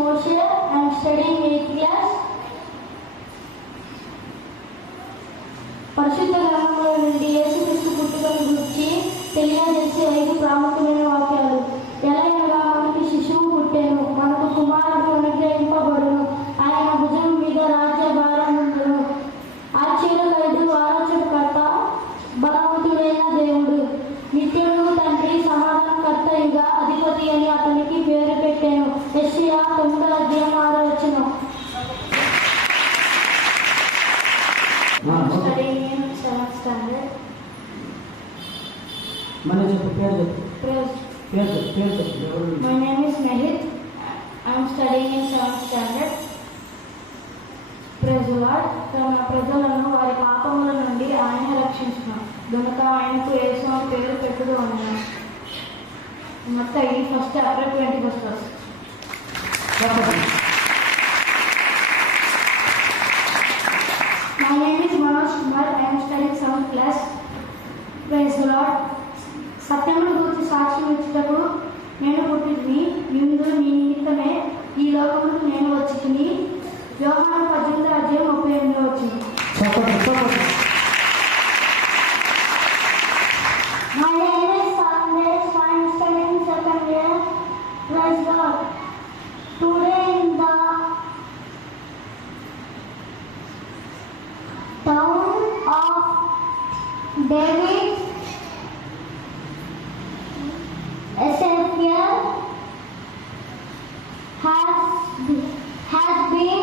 Moshe. I am studying 8th class. పరిశుద్ధ గ్రంథంలో నుండి యేసుక్రీస్తు పుట్టుకను గురించి తెలియజేసే 5 ప్రాముఖ్యమైన వాక్యాలు. ఎలాగనగా మనకి శిశువు పుట్టెను, మనకు కుమారుడు అనుగ్రహింపబడును, ఆయన భుజం మీద రాజ్య భారం ఉండును, ఆశ్చర్యకరుడు, ఆలోచనకర్త, బలవంతుడైన దేవుడు, నిత్యుడు, తండ్రి, సమాధానకర్తగా అధిపతి అని అతనికి పేరు పెట్టాను. యెషయా 9:6. Studying in 7th standard. My name is Mehit. I am studying in 7th standard. Praise the Lord. తన ప్రజలను వారి పాపముల నుండి ఆయన రక్షించును గనుక ఆయనకు యేసు అని పేరు పెట్టుడు అన్నాను. మత్తయి 1st chapter 21st verse. My name is Manoj Kumar. I am studying 7th class. Praise the Lord. సత్యమును గురించి సాక్ష్యం ఇచ్చుటకు నేను పుట్టింది, ఇందు నీ నిమిత్తమే ఈ లోకములకు నేను వచ్చింది. యోహాను 18:38 వచ్చింది. My name is Sandesh. I am studying 2nd year. Praise God. Today in the town of David, Ezekiel has been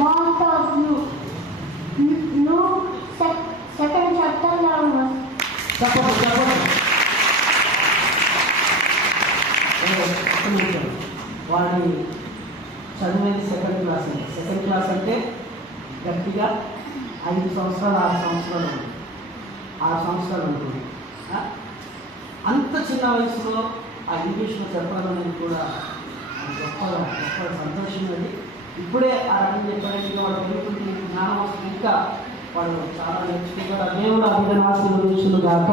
month of Luke. Luke 2nd chapter 11 verse. వాడిని చదివేది 2nd క్లాస్. 2nd క్లాస్ అంటే గట్టిగా 5 సంవత్సరాలు 6 సంవత్సరాలు 6 సంవత్సరాలు ఉంటుంది. అంత చిన్న వయసులో ఆ ఇంగ్లీష్లో చెప్పాలని కూడా గొప్ప సంతోషం అండి. ఇప్పుడే ఆ రకంగా చెప్పడానికి వాడు పెరుగుతుంది, జ్ఞానం వస్తుంది, ఇంకా వాళ్ళు చాలా నేర్చుకుంటారు. దేవుడు అభిధన ఆశీర్వదించును గాక.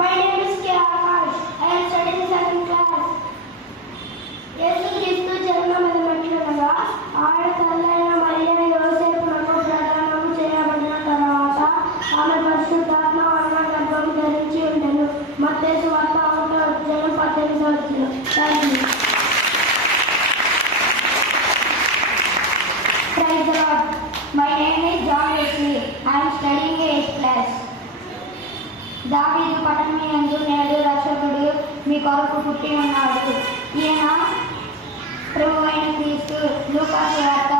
My name is K. Akash. I am studying 2nd class. యేసుక్రీస్తు జన్మమెదమనగా ఆయన తల్లైన మరియ యోసేపునకు ప్రదానము చేయబడిన తర్వాత ఆమె పరిశుద్ధాత్మ వలన గర్భం ధరించి ఉండెను. మత్తయి సువార్త 1:18. Thank you. Praise the Lord. My name is John Wesley. I am studying 8th class. దావీదు పట్టణమందు నేడు రక్షకుడు మీ కొరకు పుట్టి ఉన్నాడు. ఈయన ప్రభువైన క్రీస్తు. లూకా సువార్త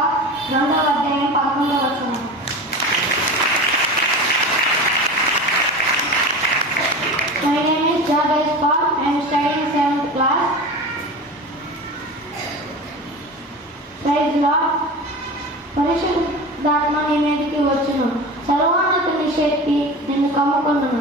2:11. My name is Jabez Paul. I am studying 7th class. Praise the Lord. పరిశుద్ధాత్మ నీ మీదకి వచ్చును, సర్వోన్నతుని శక్తి నిన్ను కమ్ముకొనును